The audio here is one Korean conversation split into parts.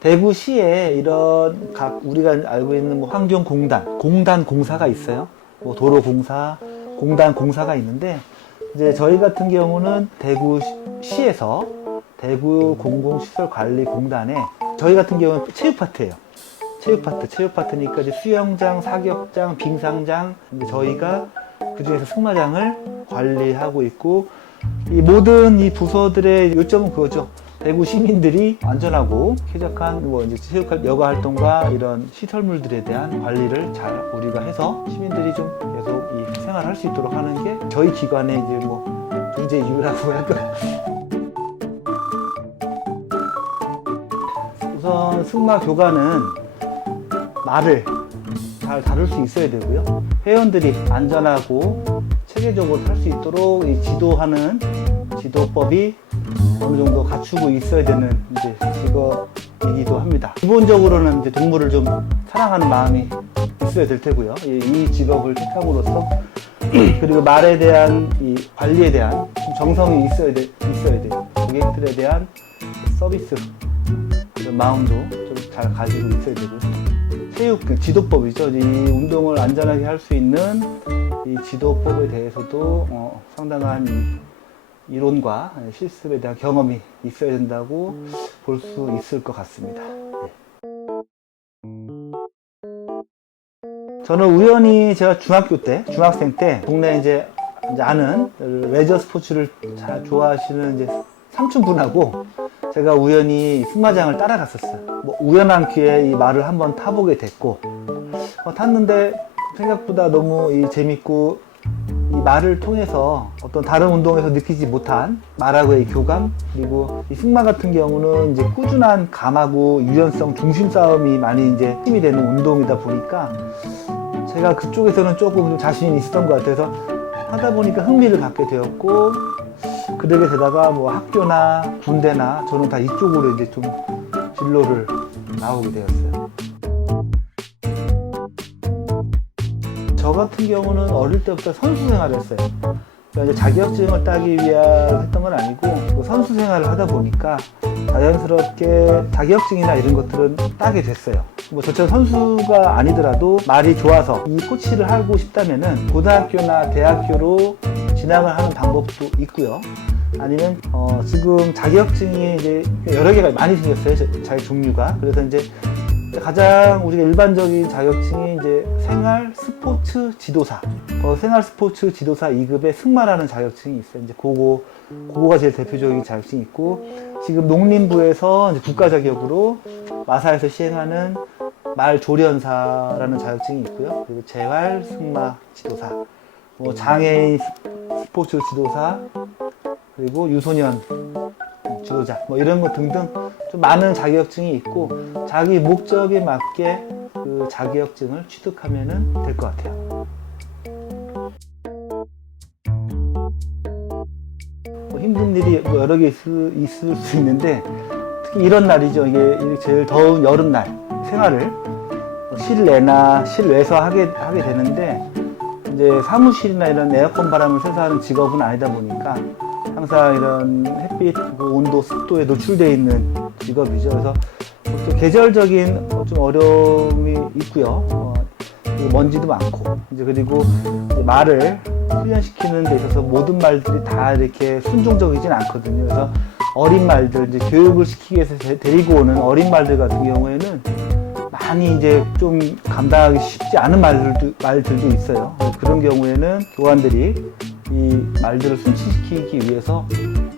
대구시에 이런 각 우리가 알고 있는 뭐 공단 공사가 있어요. 뭐 도로공사, 공단 공사가 있는데 이제 저희 같은 경우는 대구시에서 대구 공공시설관리공단에 저희 같은 경우는 체육파트예요. 체육파트니까 이제 수영장, 사격장, 빙상장 저희가 그 중에서 승마장을 관리하고 있고 이 모든 이 부서들의 요점은 그거죠. 대구 시민들이 안전하고 쾌적한 뭐 이제 체육 여가 활동과 이런 시설물들에 대한 관리를 잘 우리가 해서 시민들이 좀 계속 이 생활할 수 있도록 하는 게 저희 기관의 이제 뭐 존재 이유라고 할까. 우선 승마 교관은 말을 잘 다룰 수 있어야 되고요. 회원들이 안전하고 체계적으로 탈 수 있도록 이 지도하는 지도법이 어느 정도 갖추고 있어야 되는 이제 직업이기도 합니다. 기본적으로는 이제 동물을 좀 사랑하는 마음이 있어야 될 테고요. 이 직업을 택함으로써 그리고 말에 대한 이 관리에 대한 좀 정성이 있어야 돼요. 고객들에 대한 서비스 그런 마음도 좀 잘 가지고 있어야 되고 체육 지도법이죠. 이 운동을 안전하게 할 수 있는 이 지도법에 대해서도 상당한 이론과 실습에 대한 경험이 있어야 된다고 볼 수 있을 것 같습니다. 네. 저는 우연히 제가 중학생 때 동네 이제 아는 레저 스포츠를 잘 좋아하시는 이제 삼촌분하고 제가 우연히 승마장을 따라갔었어요. 뭐 우연한 기회에 이 말을 한번 타보게 됐고 탔는데 생각보다 너무 재밌고 이 말을 통해서 어떤 다른 운동에서 느끼지 못한 말하고의 교감 그리고 이 승마 같은 경우는 이제 꾸준한 감하고 유연성 중심 싸움이 많이 이제 힘이 되는 운동이다 보니까 제가 그쪽에서는 조금 좀 자신이 있었던 것 같아서 하다 보니까 흥미를 갖게 되었고 그러게 되다가 뭐 학교나 군대나 저는 다 이쪽으로 이제 좀 진로를 나오게 되었어요. 저 같은 경우는 어릴 때부터 선수 생활을 했어요. 그러니까 이제 자격증을 따기 위한 했던 건 아니고 선수 생활을 하다 보니까 자연스럽게 자격증이나 이런 것들은 따게 됐어요. 뭐 저처럼 선수가 아니더라도 말이 좋아서 이 코치를 하고 싶다면은 고등학교나 대학교로 진학을 하는 방법도 있고요. 아니면 지금 자격증이 이제 여러 개가 많이 생겼어요. 자격 종류가. 그래서 이제 가장 우리가 일반적인 자격증이 이제 생활 스포츠 지도사, 생활 스포츠 지도사 2급의 승마라는 자격증이 있어요. 이제 그거가 제일 대표적인 자격증이 있고, 지금 농림부에서 이제 국가 자격으로 마사에서 시행하는 말 조련사라는 자격증이 있고요. 그리고 재활 승마 지도사, 뭐 장애인 스포츠 지도사, 그리고 유소년 지도자, 뭐 이런 것 등등 좀 많은 자격증이 있고 자기 목적에 맞게 그 자격증을 취득하면 될 것 같아요. 뭐 힘든 일이 뭐 여러 개 있을 수 있는데 특히 이런 날이죠. 이게 제일 더운 여름날 생활을 실내나 실외에서 하게 되는데 이제 사무실이나 이런 에어컨 바람을 쐬서 하는 직업은 아니다 보니까 항상 이런 햇빛, 온도, 습도에 노출되어 있는 직업이죠. 그래서 또 계절적인 좀 어려움이 있고요. 먼지도 많고, 이제 그리고 이제 말을 훈련시키는 데 있어서 모든 말들이 다 이렇게 순종적이진 않거든요. 그래서 어린 말들, 이제 교육을 시키기 위해서 데리고 오는 어린 말들 같은 경우에는 많이 이제 좀 감당하기 쉽지 않은 말들도 있어요. 그런 경우에는 교관들이 이 말들을 순치시키기 위해서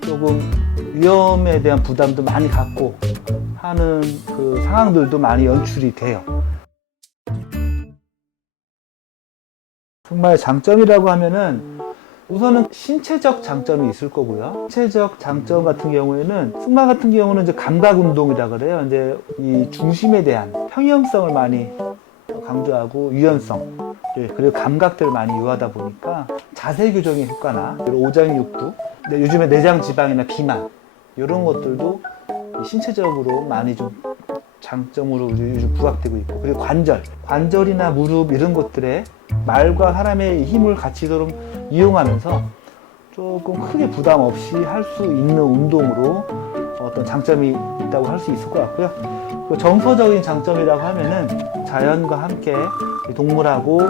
조금 위험에 대한 부담도 많이 갖고 하는 그 상황들도 많이 연출이 돼요. 승마의 장점이라고 하면은 우선은 신체적 장점이 있을 거고요. 신체적 장점 같은 경우에는 승마 같은 경우는 이제 감각 운동이라 그래요. 이제 이 중심에 대한 평형성을 많이 강조하고 유연성, 그리고 감각들을 많이 유하다 보니까 자세 교정의 효과나 오장육부, 요즘에 내장 지방이나 비만 이런 것들도 신체적으로 많이 좀 장점으로 요즘 부각되고 있고, 그리고 관절이나 무릎 이런 것들에 말과 사람의 힘을 같이 좀 이용하면서 조금 크게 부담 없이 할 수 있는 운동으로 어떤 장점이 있다고 할 수 있을 것 같고요. 그 정서적인 장점이라고 하면은 자연과 함께 동물하고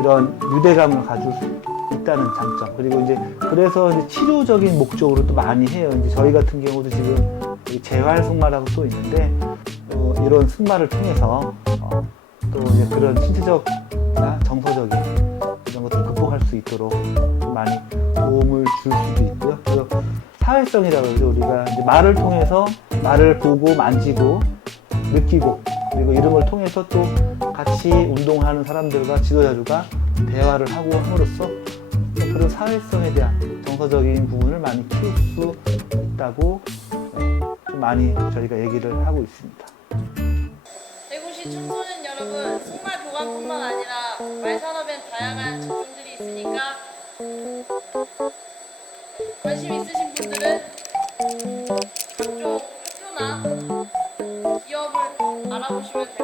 이런 유대감을 가질 수 있다는 장점. 그리고 이제 그래서 이제 치료적인 목적으로 또 많이 해요. 이제 저희 같은 경우도 지금 재활 승마라고 또 있는데 이런 승마를 통해서 또 이제 그런 신체적이나 정서적인 이런 것들을 극복할 수 있도록 좀 많이 도움을 줄 수도 있고요. 그래서 사회성이라고 그러죠. 우리가 이제 말을 통해서 말을 보고 만지고 느끼고 그리고 이런 걸 통해서 또 같이 운동하는 사람들과 지도자들과 대화를 하고 함으로써 그런 사회성에 대한 정서적인 부분을 많이 키울 수 있다고 좀 많이 저희가 얘기를 하고 있습니다. 대구시 청소년 여러분, 승마 교관뿐만 아니라 말산업엔 다양한 직종들이 있으니까 관심 있으신 분들은 각종 학교나 기업을 알아보시면 됩니다.